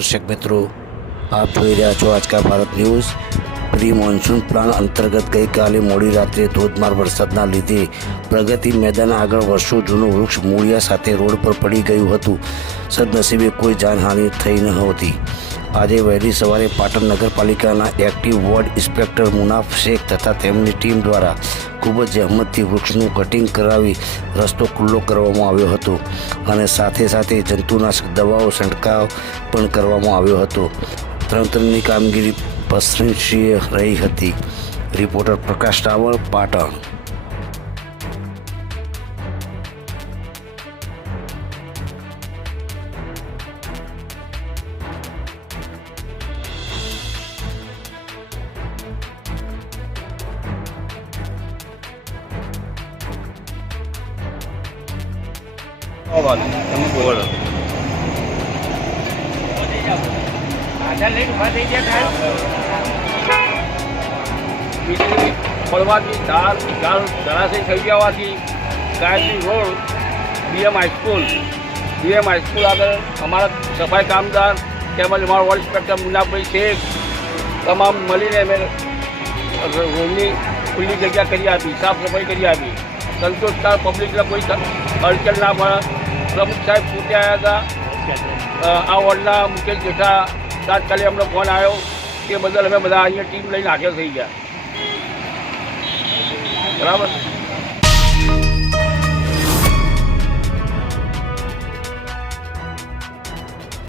दर्शक मित्रों, आप જોઈ રહ્યા છો Aajka Bharat news. Pre monsoon plan અંતર્ગત ગઈકાલે મોડી રાત્રે ધોધમાર વરસાદના લીધે પ્રગતિ મેદાન આગળ વર્ષો જૂનું વૃક્ષ મૂળિયા સાથે રોડ પર પડી ગયું હતું। સદનસીબે કોઈ જાનહાનિ થઈ નહોતી। આજે વહેલી સવારે પાટણ નગરપાલિકાના active ward inspector Munaf Shaikh તથા તેમની ટીમ દ્વારા ખૂબ જ જહેમતથી વૃક્ષનું કટિંગ કરાવી રસ્તો ખુલ્લો કરવામાં આવ્યો હતો અને સાથે સાથે જંતુનાશક દવાઓ છંટકાવ પણ કરવામાં આવ્યો હતો। તંત્રની કામગીરી પ્રશંસનીય રહી હતી। રિપોર્ટર પ્રકાશ રાવળ, પાટણ। વીજળી પડવાથી જળાશય થઈ જવાથી ગાયત્રી રોડ બીએમ હાઈસ્કૂલ આગળ અમારા સફાઈ કામદાર તેમજ અમારા વોર્ડ ઇન્સ્પેક્ટર મુનાફભાઈ શેખ તમામ મળીને અમે રોડની ખુલ્લી જગ્યા કરી આપી, સાફ સફાઈ કરી આપી। સંતોષકાર પબ્લિકને કોઈ અડચણ ના પડે। પ્રમુખ સાહેબ પૂછે આવ્યા હતા। આ વોર્ડના મુકેશ જેઠા તાત્કાલિક અમને ફોન આવ્યો તે બદલ અમે બધા અહીંયા ટીમ લઈને હાજર થઈ ગયા। બરાબર।